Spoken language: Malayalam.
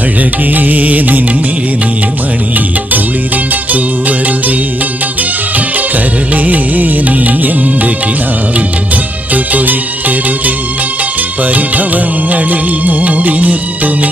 അഴകേ നിൻമിഴി നീർമണി കുളിരിൽ തൂവരുതേ. കരളേ നീ എൻ്റെ കിനാവിൽ മുത്തുകൊഴിക്കരുതേ. പരിഭവങ്ങളിൽ മൂടി നിർത്തുമീ